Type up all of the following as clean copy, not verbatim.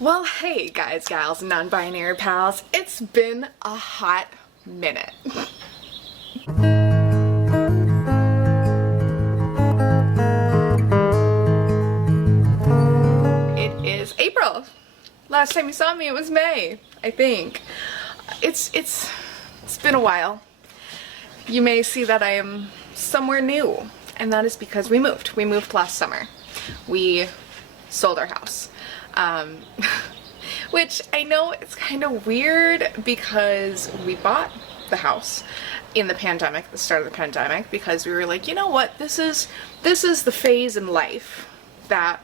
Well, hey guys, gals, non-binary pals, it's been a hot minute. It is April. Last time you saw me, it was May, I think. It's been a while. You may see that I am somewhere new, and that is because we moved. We moved last summer. We sold our house. Which I know it's kind of weird because we bought the house in the pandemic, the start of the pandemic, because we were like, you know what, this is the phase in life that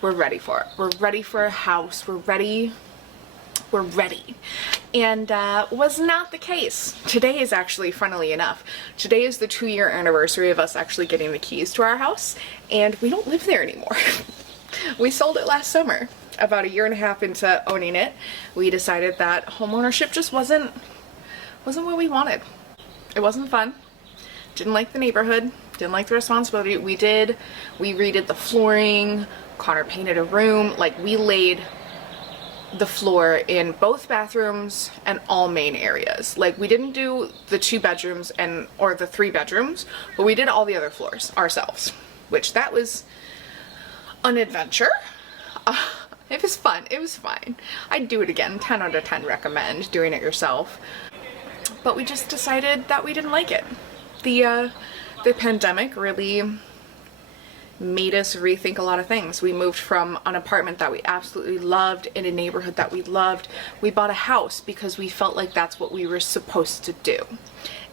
we're ready for. We're ready for a house. We're ready. And was not the case. Today is actually, funnily enough, today is the 2-year anniversary of us actually getting the keys to our house, and we don't live there anymore. We sold it last summer. About a year and a half into owning it, we decided that homeownership just wasn't what we wanted. It wasn't fun. Didn't like the neighborhood. Didn't like the responsibility. We redid the flooring. Connor painted a room. Like, we laid the floor in both bathrooms and all main areas. Like, we didn't do the 2 bedrooms or the 3 bedrooms, but we did all the other floors ourselves, which that was an adventure. It was fun. It was fine. I'd do it again. 10 out of 10 recommend doing it yourself. But we just decided that we didn't like it. The pandemic really made us rethink a lot of things. We moved from an apartment that we absolutely loved in a neighborhood that we loved. We bought a house because we felt like that's what we were supposed to do.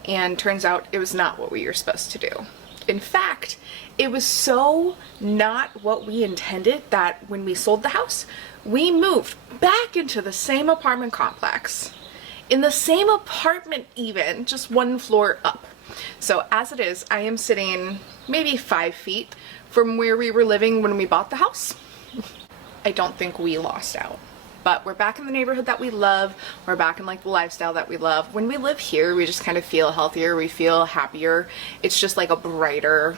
And turns out it was not what we were supposed to do. In fact, it was so not what we intended that when we sold the house, we moved back into the same apartment complex. In the same apartment even, just 1 floor up. So as it is, I am sitting maybe 5 feet from where we were living when we bought the house. I don't think we lost out. But we're back in the neighborhood that we love. We're back in like the lifestyle that we love. When we live here, we just kind of feel healthier. We feel happier. It's just like a brighter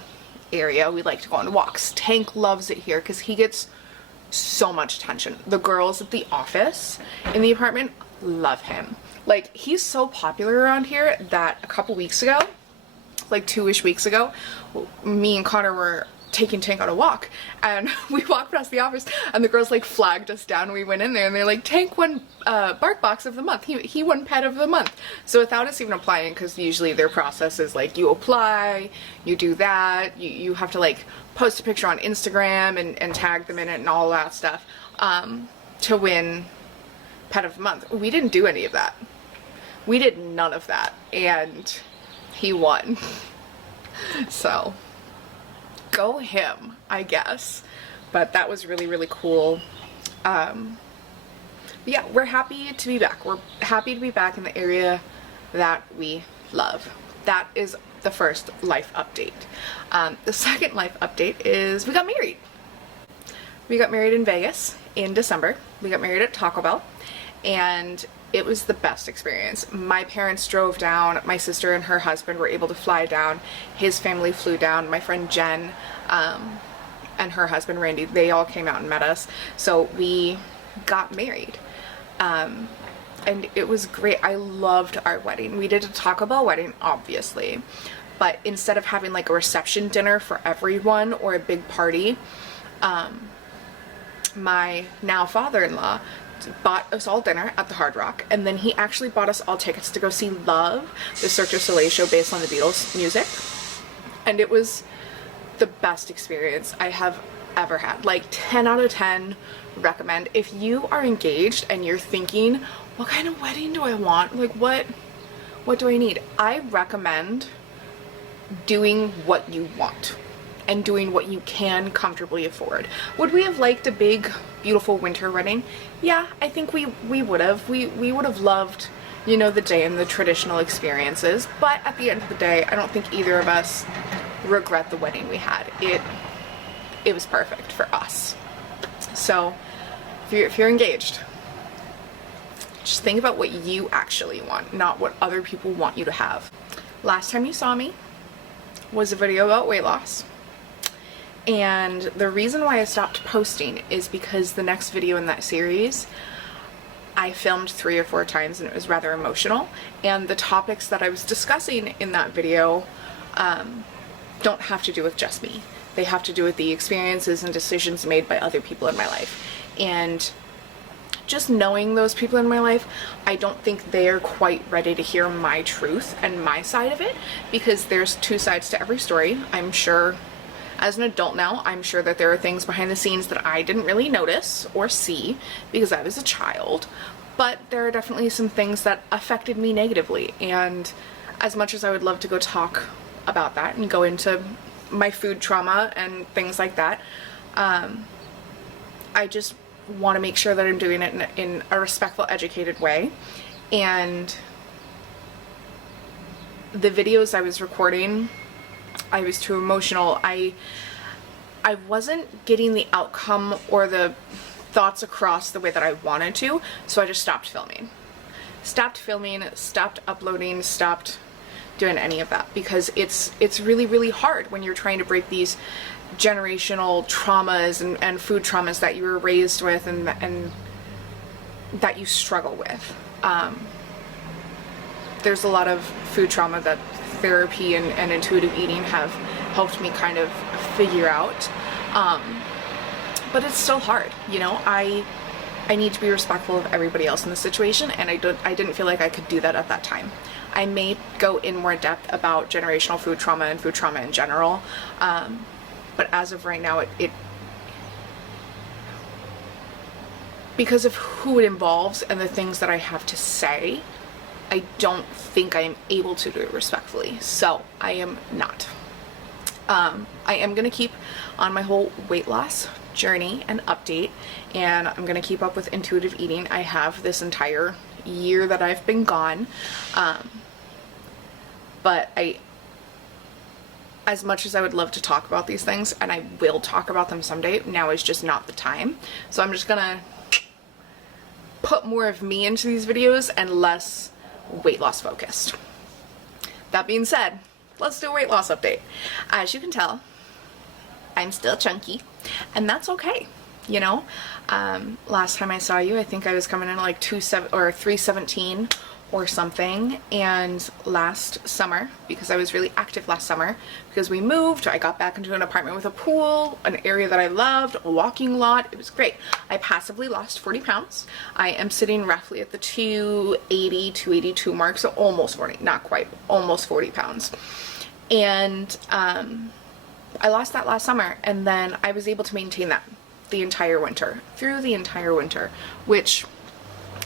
area. We like to go on walks. Tank loves it here because he gets so much attention. The girls at the office in the apartment love him. Like, he's so popular around here that a couple weeks ago, like 2-ish weeks ago, me and Connor were taking Tank on a walk, and we walked past the office and the girls like flagged us down. We went in there and they're like, Tank won bark box of the month. He won pet of the month. So without us even applying, because usually their process is like, you apply, you do that, you have to like post a picture on Instagram and tag them in it and all that stuff to win pet of the month. We didn't do any of that. We did none of that, and he won. So go him, I guess. But that was really, really cool. But yeah, we're happy to be back. We're happy to be back in the area that we love. That is the first life update. The second life update is we got married. We got married in Vegas in December. We got married at Taco Bell, and it was the best experience. My parents drove down. My sister and her husband were able to fly down. His family flew down. My friend Jen and her husband Randy, they all came out and met us. So we got married. And it was great. I loved our wedding. We did a Taco Bell wedding, obviously. But instead of having like a reception dinner for everyone or a big party, my now father-in-law bought us all dinner at the Hard Rock, and then he actually bought us all tickets to go see Love, the Cirque du Soleil show based on the Beatles music, and it was the best experience I have ever had. Like, 10 out of 10 recommend. If you are engaged and you're thinking, what kind of wedding do I want? Like, what do I need? I recommend doing what you want and doing what you can comfortably afford. Would we have liked a big, beautiful winter wedding? Yeah, I think we would have. We would have loved, you know, the day and the traditional experiences, but at the end of the day, I don't think either of us regret the wedding we had. It was perfect for us. So, if you're engaged, just think about what you actually want, not what other people want you to have. Last time you saw me was a video about weight loss. And the reason why I stopped posting is because the next video in that series I filmed 3 or 4 times and it was rather emotional, and the topics that I was discussing in that video don't have to do with just me. They have to do with the experiences and decisions made by other people in my life. And just knowing those people in my life, I don't think they're quite ready to hear my truth and my side of it, because there's 2 sides to every story. I'm sure, as an adult now, I'm sure that there are things behind the scenes that I didn't really notice or see because I was a child, but there are definitely some things that affected me negatively. And as much as I would love to go talk about that and go into my food trauma and things like that, I just want to make sure that I'm doing it in a respectful, educated way. And the videos I was recording, I was too emotional. I wasn't getting the outcome or the thoughts across the way that I wanted to, so I just stopped filming. Stopped uploading, stopped doing any of that, because it's really, really hard when you're trying to break these generational traumas and food traumas that you were raised with and that you struggle with. There's a lot of food trauma that therapy and intuitive eating have helped me kind of figure out, but it's still hard, you know. I need to be respectful of everybody else in the situation, and I didn't feel like I could do that at that time. I may go in more depth about generational food trauma and food trauma in general, but as of right now, it because of who it involves and the things that I have to say, I don't think I am able to do it respectfully, so I am not. I am going to keep on my whole weight loss journey and update, and I'm going to keep up with intuitive eating. I have this entire year that I've been gone, but as much as I would love to talk about these things, and I will talk about them someday, now is just not the time. So I'm just going to put more of me into these videos and less weight loss focused. That being said, let's do a weight loss update. As you can tell, I'm still chunky, and that's okay. You know, last time I saw you, I think I was coming in like 317 or something. And last summer, because I was really active last summer, because we moved, I got back into an apartment with a pool, an area that I loved, a walking lot. It was great. I passively lost 40 pounds. I am sitting roughly at the 280, 282 mark, so almost 40, not quite, almost 40 pounds. And I lost that last summer, and then I was able to maintain that through the entire winter, which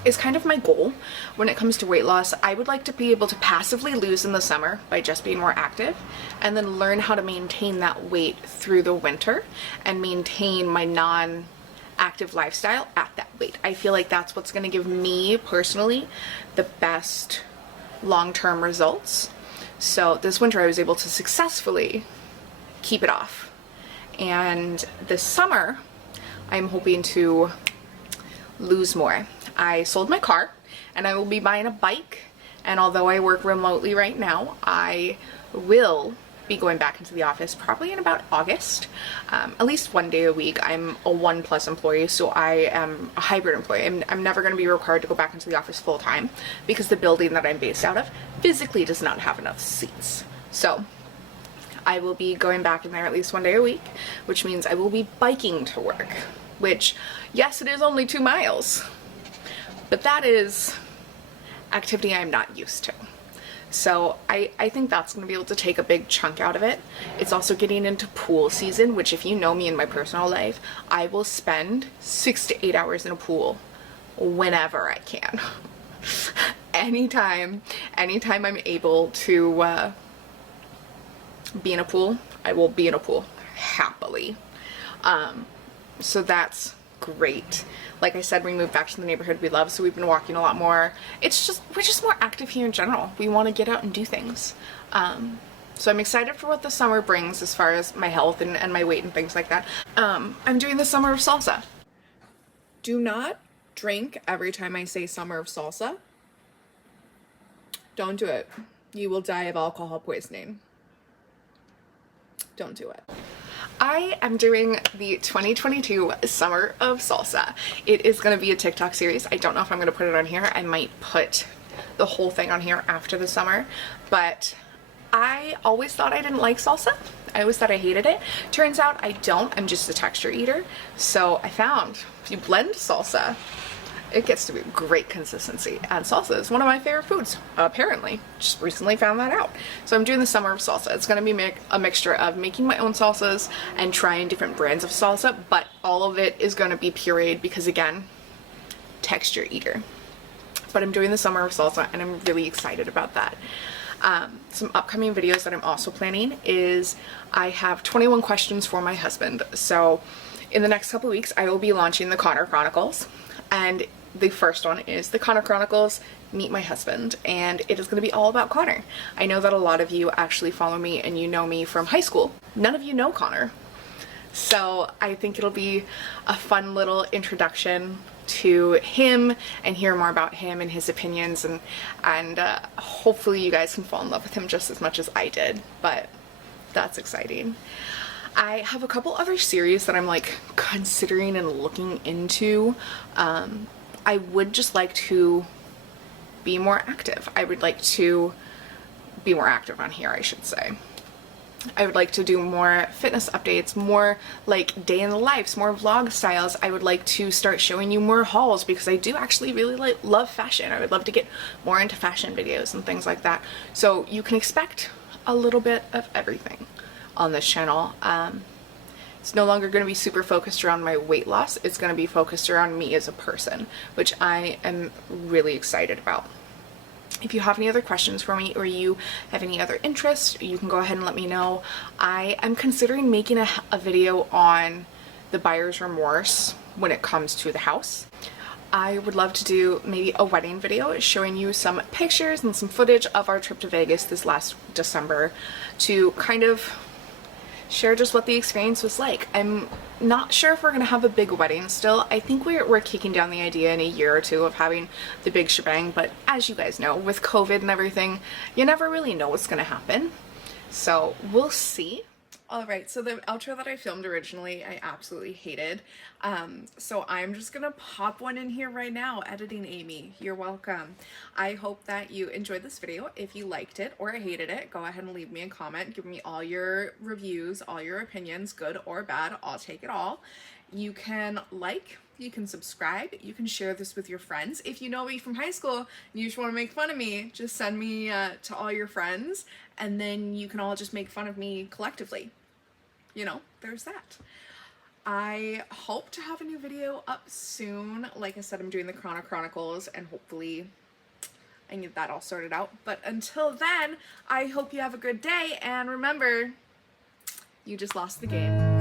is kind of my goal when it comes to weight loss. I would like to be able to passively lose in the summer by just being more active, and then learn how to maintain that weight through the winter and maintain my non-active lifestyle at that weight. I feel like that's what's going to give me personally the best long-term results. So this winter I was able to successfully keep it off, and this summer I'm hoping to lose more. I sold my car and I will be buying a bike, and although I work remotely right now, I will be going back into the office probably in about August, at least 1 day a week. I'm a 1+ employee, so I am a hybrid employee. I'm never going to be required to go back into the office full time because the building that I'm based out of physically does not have enough seats. So I will be going back in there at least 1 day a week, which means I will be biking to work, which, yes, it is only 2 miles, but that is activity I'm not used to. So I think that's going to be able to take a big chunk out of it. It's also getting into pool season, which, if you know me in my personal life, I will spend 6 to 8 hours in a pool whenever I can. anytime I'm able to be in a pool, I will be in a pool happily. So that's great. Like I said, we moved back to the neighborhood we love, so we've been walking a lot more. We're just more active here in general. We want to get out and do things. So I'm excited for what the summer brings as far as my health and my weight and things like that. I'm doing the summer of salsa. Do not drink every time I say summer of salsa. Don't do it. You will die of alcohol poisoning. Don't do it. I am doing the 2022 Summer of Salsa. It is going to be a TikTok series. I don't know if I'm going to put it on here. I might put the whole thing on here after the summer, but I always thought I didn't like salsa. I always thought I hated it. Turns out I don't. I'm just a texture eater. So I found if you blend salsa, it gets to be great consistency. And salsa is one of my favorite foods, apparently. Just recently found that out. So I'm doing the Summer of Salsa. It's going to be a mixture of making my own salsas and trying different brands of salsa, but all of it is going to be pureed because, again, texture eater. But I'm doing the Summer of Salsa and I'm really excited about that. Some upcoming videos that I'm also planning is I have 21 questions for my husband. So in the next couple of weeks, I will be launching the Connor Chronicles, and the first one is the Connor Chronicles Meet My Husband, and it is going to be all about Connor. I know that a lot of you actually follow me and you know me from high school. None of you know Connor. So I think it'll be a fun little introduction to him and hear more about him and his opinions, and hopefully you guys can fall in love with him just as much as I did, but that's exciting. I have a couple other series that I'm like considering and looking into. I would just like to be more active. I would like to be more active on here, I should say. I would like to do more fitness updates, more like day in the lives, more vlog styles. I would like to start showing you more hauls because I do actually really love fashion. I would love to get more into fashion videos and things like that. So you can expect a little bit of everything on this channel. It's no longer going to be super focused around my weight loss. It's going to be focused around me as a person, which I am really excited about. If you have any other questions for me or you have any other interests, you can go ahead and let me know. I am considering making a video on the buyer's remorse when it comes to the house. I would love to do maybe a wedding video showing you some pictures and some footage of our trip to Vegas this last December to kind of share just what the experience was like. I'm not sure if we're gonna have a big wedding still. I think we're kicking down the idea in a year or two of having the big shebang, but as you guys know, with COVID and everything, you never really know what's gonna happen. So we'll see. Alright, so the outro that I filmed originally, I absolutely hated. So I'm just gonna pop one in here right now. Editing Amy, you're welcome. I hope that you enjoyed this video. If you liked it or hated it, go ahead and leave me a comment. Give me all your reviews, all your opinions, good or bad. I'll take it all. You can like, you can subscribe, you can share this with your friends. If you know me from high school and you just want to make fun of me, just send me to all your friends, and then you can all just make fun of me collectively. You know, there's that. I hope to have a new video up soon. Like I said, I'm doing the Connor Chronicles, and hopefully I get that all sorted out. But until then, I hope you have a good day, and remember, you just lost the game.